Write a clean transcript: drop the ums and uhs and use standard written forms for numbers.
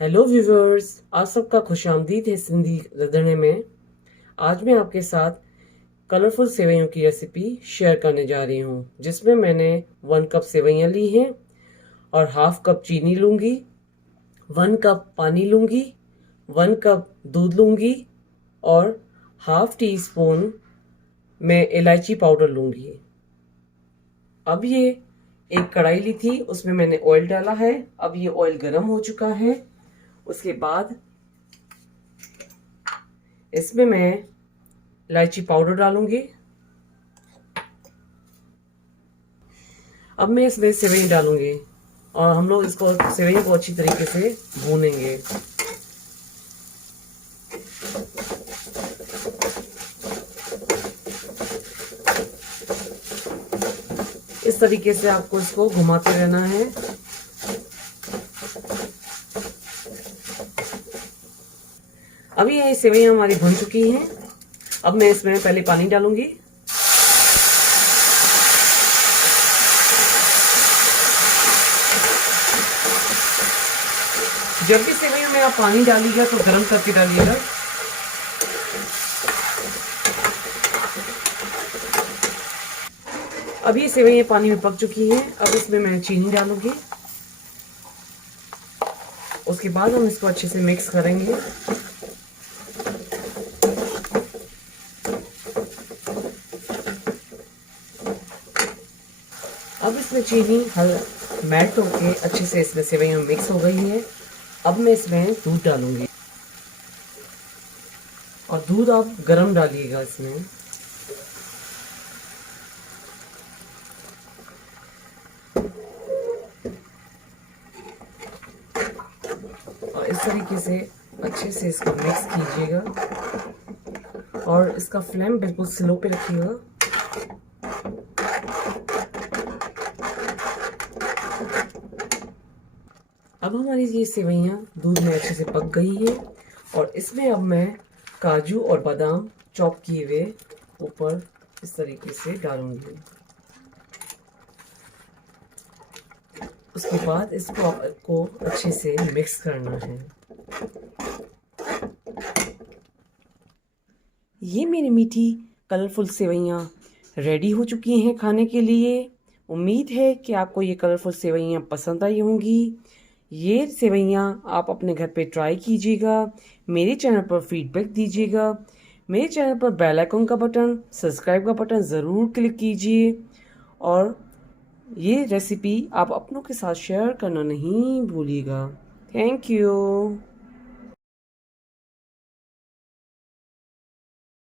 Hello viewers, आप सबका खुशामदीद है सिंधी रंधणे में। आज मैं आपके साथ कलरफुल सेवइयों की रेसिपी शेयर करने जा रही हूँ, जिसमें मैंने 1 कप सेवइयाँ ली हैं और हाफ कप चीनी लूँगी, 1 कप पानी लूँगी, 1 कप दूध लूँगी और हाफ टी स्पून मैं इलायची पाउडर लूँगी। अब ये एक कढ़ाई ली थी, उसमें मैंने ऑयल डाला है। अब ये ऑयल गर्म हो चुका है। उसके बाद इसमें मैं इलायची पाउडर डालूंगी। अब मैं इसमें सेवई डालूंगी और हम लोग इसको सेवई को अच्छी तरीके से भूनेंगे। इस तरीके से आपको इसको घुमाते रहना है। अब ये सेवइयां हमारी भुन चुकी हैं। अब मैं इसमें पहले पानी डालूंगी। जब भी सेवइयों में आप पानी डालिएगा तो गर्म करके डालिएगा। अब ये सेवइयां पानी में पक चुकी हैं। अब इसमें मैं चीनी डालूंगी। उसके बाद हम इसको अच्छे से मिक्स करेंगे। अब इसमें चीनी मेल्ट होके अच्छे से इसमें सेवइयां मिक्स हो गई है। अब मैं इसमें दूध डालूंगी और दूध आप गरम डालिएगा इसमें। और इस तरीके से अच्छे से इसको मिक्स कीजिएगा और इसका फ्लेम बिल्कुल स्लो पे रखिएगा। अब हमारी ये सेवइयां दूध में अच्छे से पक गई है और इसमें अब मैं काजू और बादाम चॉप किए हुए ऊपर इस तरीके से डालूंगी। उसके बाद इसको आपको अच्छे से मिक्स करना है। ये मेरी मीठी कलरफुल सेवइयां रेडी हो चुकी हैं खाने के लिए। उम्मीद है कि आपको ये कलरफुल सेवइयां पसंद आई होंगी। ये सेवइयां आप अपने घर पे ट्राई कीजिएगा। मेरे चैनल पर फीडबैक दीजिएगा। मेरे चैनल पर बेल आइकन का बटन, सब्सक्राइब का बटन ज़रूर क्लिक कीजिए और ये रेसिपी आप अपनों के साथ शेयर करना नहीं भूलिएगा। Thank you.